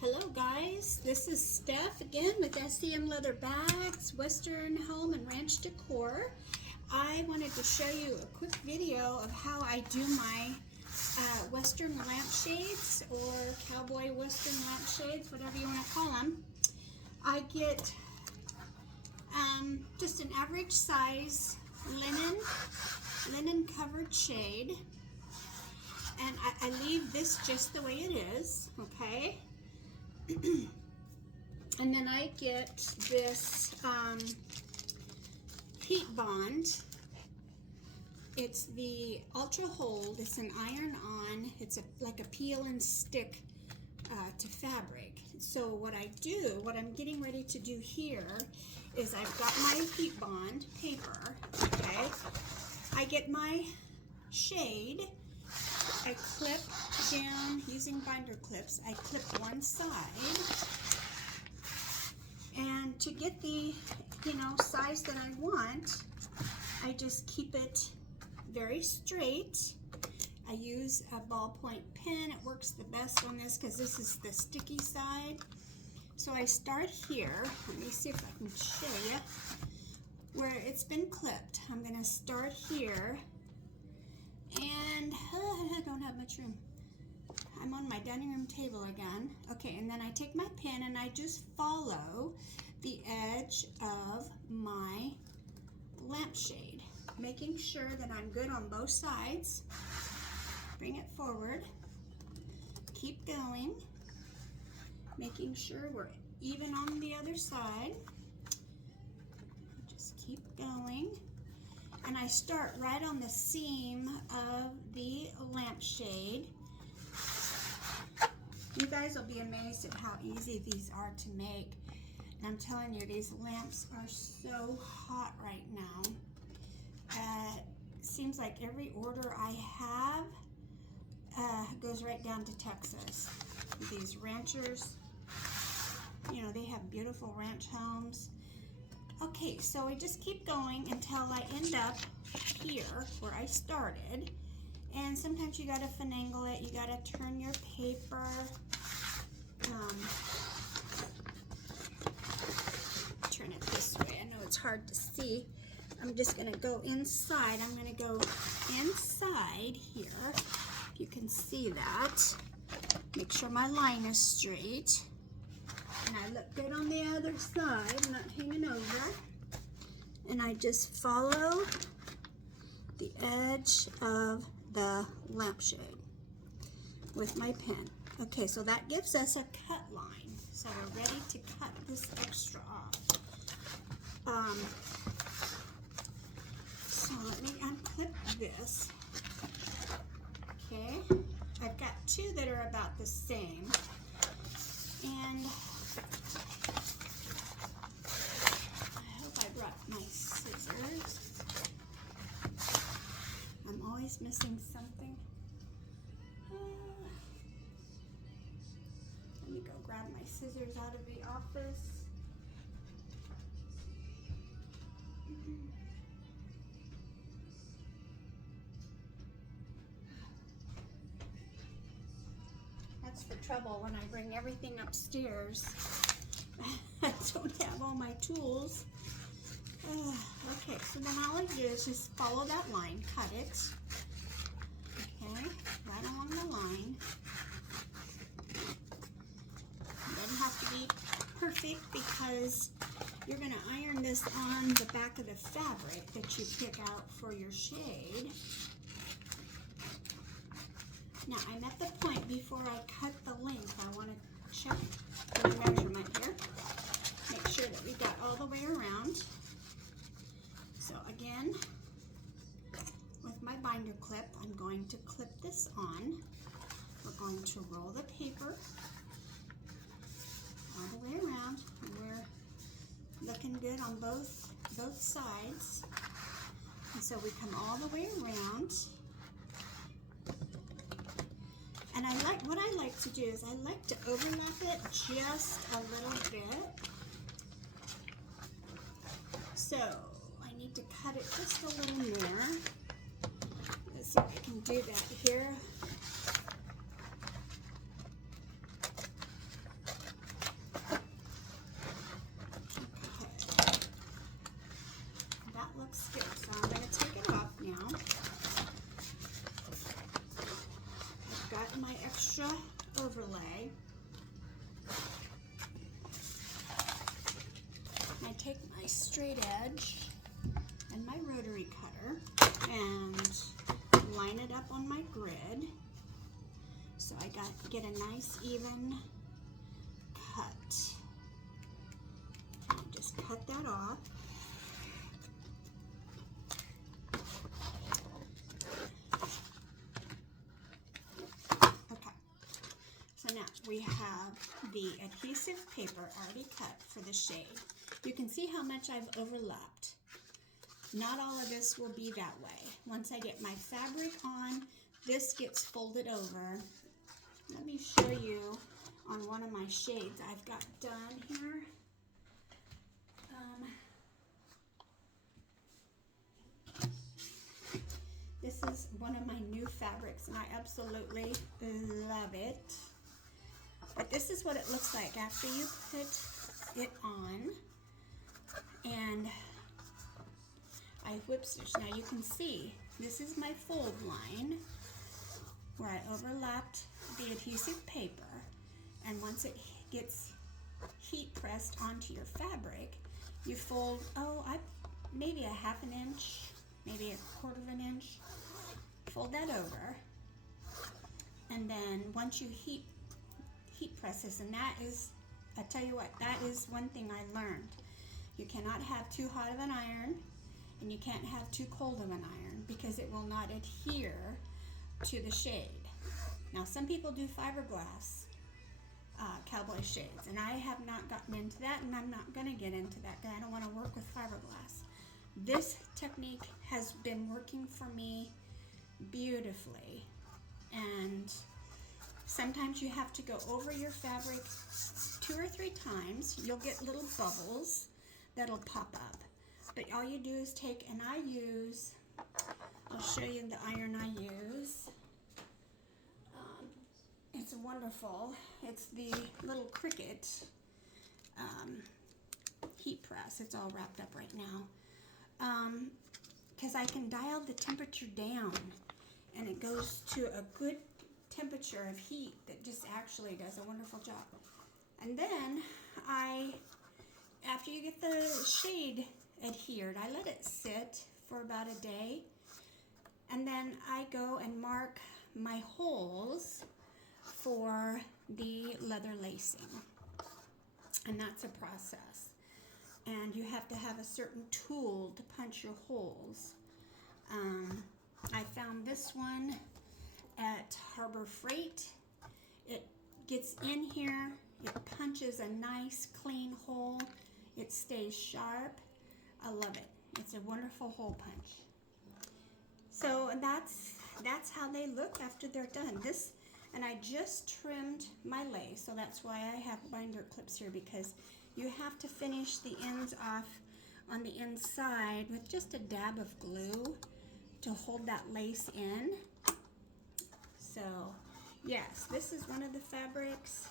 Hello guys, this is Steph again with S.E.M Leather Bags, Western Home and Ranch Decor. I wanted to show you a quick video of how I do my Western lampshades or cowboy Western lampshades, whatever you want to call them. I get just an average size linen covered shade, and I leave this just the way it is, okay? And then I get this heat bond. It's the Ultra Hold. It's an iron-on. It's like a peel and stick to fabric. So what I'm getting ready to do here is I've got my heat bond paper. Okay, I get my shade. I clip down using binder clips. I clip one side, and to get the size that I want, I just keep it very straight. I use a ballpoint pen. It works the best on this because this is the sticky side. So I start here. Let me see if I can show you where it's been clipped. I'm going to start here. And I don't have much room. I'm on my dining room table again. Okay, and then I take my pen and I just follow the edge of my lampshade, making sure that I'm good on both sides. Bring it forward. Keep going. Making sure we're even on the other side. Just keep going. And I start right on the seam of the lampshade. You guys will be amazed at how easy these are to make. And I'm telling you, these lamps are so hot right now. Seems like every order I have goes right down to Texas. These ranchers, they have beautiful ranch homes. Okay, so we just keep going until I end up here where I started. And sometimes you gotta finagle it. You gotta turn your paper. Turn it this way. I know it's hard to see. I'm just gonna go inside. I'm gonna go inside here. If you can see that. Make sure my line is straight. And I look good on the other side, I'm not hanging over. And I just follow the edge of the lampshade with my pen. Okay, so that gives us a cut line. So we're ready to cut this extra off. So let me unclip this. Okay, I've got two that are about the same. And I hope I brought my scissors. I'm always missing something. Let me go grab my scissors out of the office. That's the trouble when I bring everything upstairs. I don't have all my tools. Okay, so then all I do is just follow that line, cut it. Okay, right along the line. It doesn't have to be perfect because you're going to iron this on the back of the fabric that you pick out for your shade. Now, I'm at the point before I cut the length. I want to check the measurement here. Make sure that we got all the way around. So again, with my binder clip, I'm going to clip this on. We're going to roll the paper all the way around. And we're looking good on both sides. And so we come all the way around. And what I like to do is I like to overlap it just a little bit. So I need to cut it just a little more. Let's see if I can do that here. overlay. I take my straight edge and my rotary cutter and line it up on my grid. So I get a nice even cut. And just cut that off. Okay. So now we have the adhesive paper already cut for the shade. You can see how much I've overlapped. Not all of this will be that way. Once I get my fabric on, this gets folded over. Let me show you on one of my shades I've got done here. This is one of my new fabrics and I absolutely love it. But this is what it looks like after you put it on. And I whip stitch. Now you can see this is my fold line where I overlapped the adhesive paper, and once it gets heat pressed onto your fabric, you fold, maybe a half an inch, maybe a quarter of an inch, fold that over, and then once you heat press this, and that is, I tell you what, that is one thing I learned. You cannot have too hot of an iron, and you can't have too cold of an iron because it will not adhere to the shade. Now some people do fiberglass cowboy shades, and I have not gotten into that, and I'm not going to get into that because I don't want to work with fiberglass. This technique has been working for me beautifully, and sometimes you have to go over your fabric 2 or 3 times. You'll get little bubbles that'll pop up. But all you do is take, and I'll show you the iron I use. It's wonderful. It's the little Cricut heat press. It's all wrapped up right now. Because I can dial the temperature down, and it goes to a good temperature of heat that just actually does a wonderful job. And then after you get the shade adhered, I let it sit for about a day, and then I go and mark my holes for the leather lacing, and that's a process, and you have to have a certain tool to punch your holes. I found this one at Harbor Freight. It gets in here, it punches a nice clean hole, it stays sharp. I love it. It's a wonderful hole punch. So that's how they look after they're done. And I just trimmed my lace, so that's why I have binder clips here, because you have to finish the ends off on the inside with just a dab of glue to hold that lace in. So yes, this is one of the fabrics.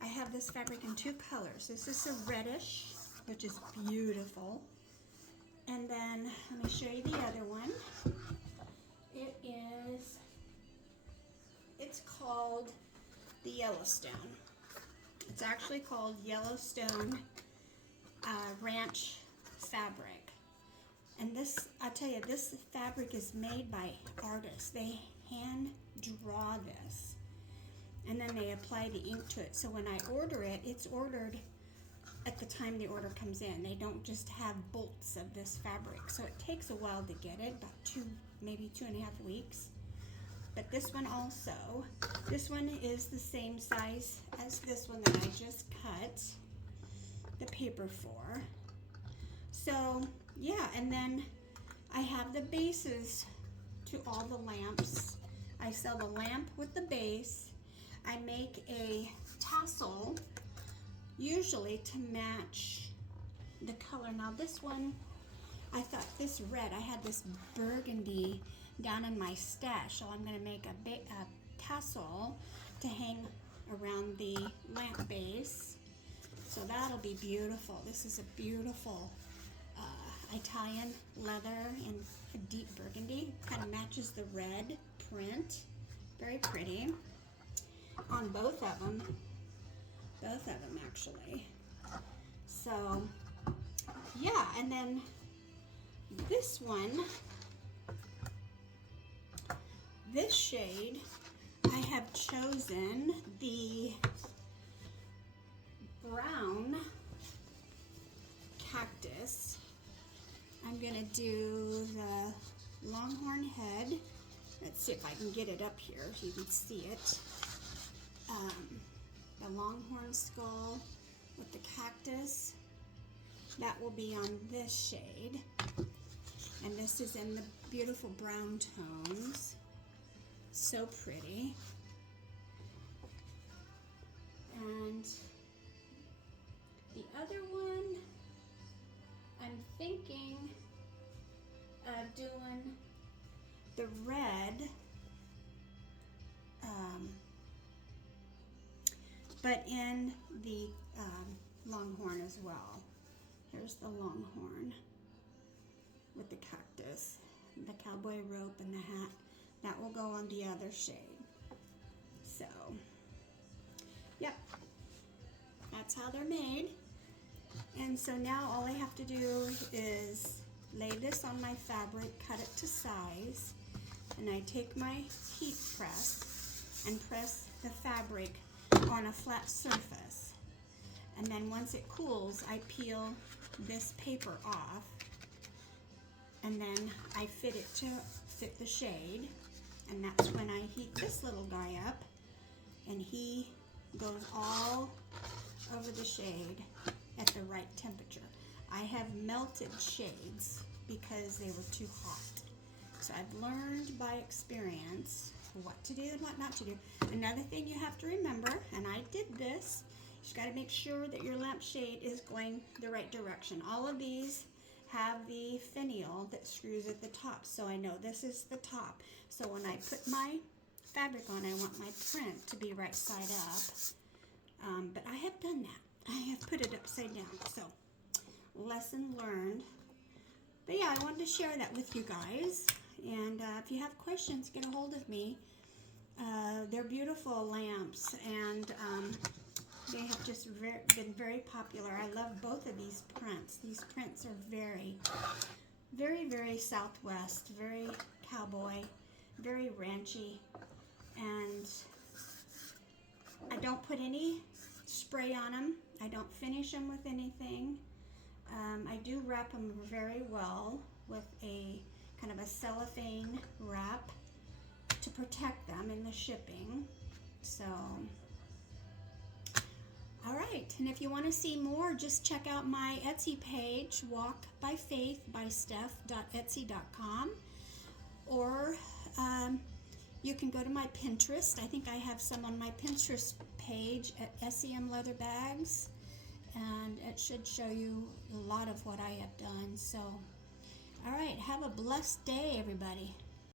I have this fabric in 2 colors. This is a reddish, which is beautiful. And then let me show you the other one. It's called the Yellowstone. It's actually called Yellowstone Ranch fabric. And this, I tell you, this fabric is made by artists. They hand draw this, and then they apply the ink to it. So when I order it, it's ordered at the time the order comes in. They don't just have bolts of this fabric. So it takes a while to get it, about maybe 2.5 weeks. But this one also, this one is the same size as this one that I just cut the paper for. So yeah, and then I have the bases to all the lamps. I sell the lamp with the base. I make a tassel, usually to match the color. Now this one, I thought this red, I had this burgundy down in my stash, so I'm going to make a tassel to hang around the lamp base. So that'll be beautiful. This is a beautiful Italian leather in a deep burgundy. Kind of matches the red print. Very pretty. on both of them. Both of them, actually. So, yeah, and then this one, this shade, I have chosen the brown cactus. I'm gonna do the longhorn head. Let's see if I can get it up here so you can see it. The longhorn skull with the cactus. That will be on this shade. And this is in the beautiful brown tones. So pretty. And the other one, I'm thinking of doing the red, but in the longhorn as well. Here's the longhorn with the cactus, the cowboy rope and the hat. That will go on the other shade. So, yep, that's how they're made. And so now all I have to do is lay this on my fabric, cut it to size, and I take my heat press and press the fabric on a flat surface. And then once it cools, I peel this paper off, and then I fit it to fit the shade, and that's when I heat this little guy up, and he goes all over the shade at the right temperature. I have melted shades because they were too hot. So I've learned by experience what to do and what not to do. Another thing you have to remember, and I did this, you just got to make sure that your lamp shade is going the right direction. All of these have the finial that screws at the top, so I know this is the top. So when I put my fabric on, I want my print to be right side up. But I have done that. I have put it upside down, so lesson learned. But yeah, I wanted to share that with you guys. And if you have questions, get a hold of me. They're beautiful lamps, and they have just been very popular. I love both of these prints. These prints are very, very, very Southwest, very cowboy, very ranchy. And I don't put any spray on them. I don't finish them with anything. I do wrap them very well with a kind of a cellophane wrap to protect them in the shipping. So, all right. And if you want to see more, just check out my Etsy page, walkbyfaith.steph.etsy.com, or you can go to my Pinterest. I think I have some on my Pinterest page at S.E.M leather bags, and it should show you a lot of what I have done. So, all right, have a blessed day, everybody.